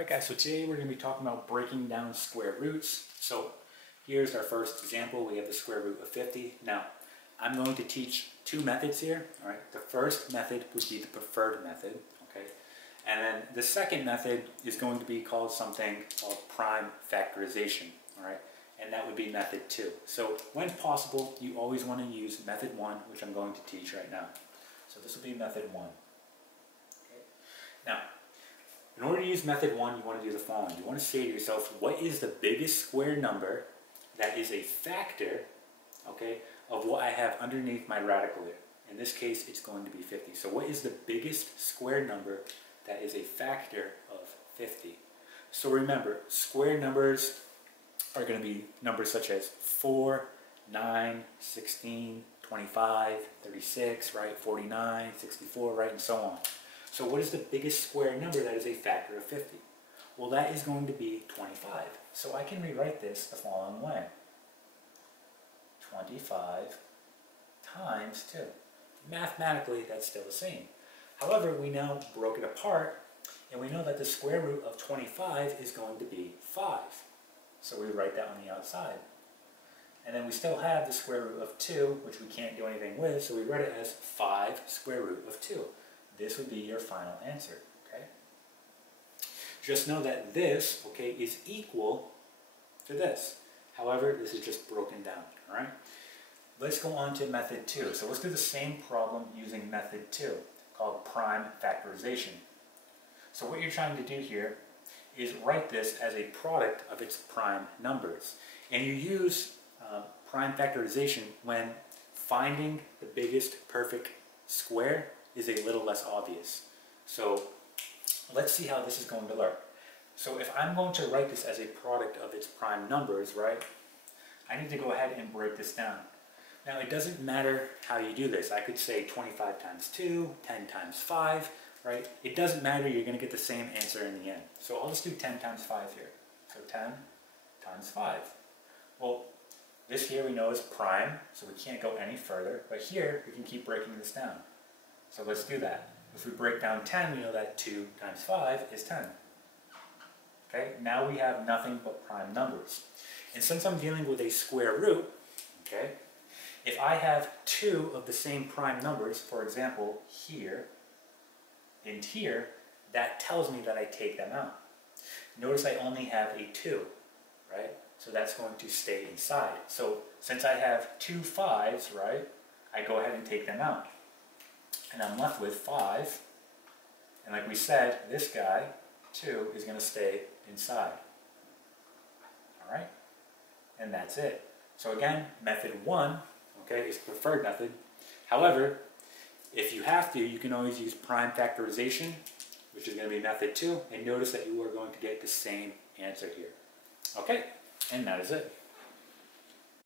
Alright guys, so today we're going to be talking about breaking down square roots. So here's our first example. We have the square root of 50. Now, I'm going to teach two methods here. Alright, the first method would be the preferred method. Okay, and then the second method is going to be called something called prime factorization. Alright, and that would be method 2. So when possible, you always want to use method 1, which I'm going to teach right now. So this will be method 1. Okay. Now, in order to use method 1, you want to do the following. You want to say to yourself, what is the biggest square number that is a factor, okay, of what I have underneath my radical here? In this case, it's going to be 50. So what is the biggest square number that is a factor of 50? So remember, square numbers are going to be numbers such as 4, 9, 16, 25, 36, right, 49, 64, right, and so on. So what is the biggest square number that is a factor of 50? Well, that is going to be 25. So I can rewrite this the following way. 25 times 2. Mathematically, that's still the same. However, we now broke it apart, and we know that the square root of 25 is going to be 5. So we write that on the outside. And then we still have the square root of 2, which we can't do anything with, so we write it as 5 square root of 2. This would be your final answer, okay? Just know that this, okay, is equal to this. However, this is just broken down, all right? Let's go on to method 2. So let's do the same problem using method 2, called prime factorization. So what you're trying to do here is write this as a product of its prime numbers. And you use prime factorization when finding the biggest perfect square is a little less obvious. So let's see how this is going to work. So if I'm going to write this as a product of its prime numbers, right, I need to go ahead and break this down. Now it doesn't matter how you do this. I could say 25 times 2, 10 times 5, right? It doesn't matter, you're going to get the same answer in the end. So I'll just do 10 times 5 here. So 10 times 5. Well, this here we know is prime, so we can't go any further. But here, we can keep breaking this down. So let's do that. If we break down 10, we know that 2 times 5 is 10. Okay, now we have nothing but prime numbers. And since I'm dealing with a square root, okay, if I have 2 of the same prime numbers, for example, here and here, that tells me that I take them out. Notice I only have a 2, right? So that's going to stay inside. So since I have 2 5s, right, I go ahead and take them out. And I'm left with 5, and like we said, this guy, 2, is going to stay inside. Alright? And that's it. So again, method 1, okay, is the preferred method. However, if you have to, you can always use prime factorization, which is going to be method 2, and notice that you are going to get the same answer here. Okay? And that is it.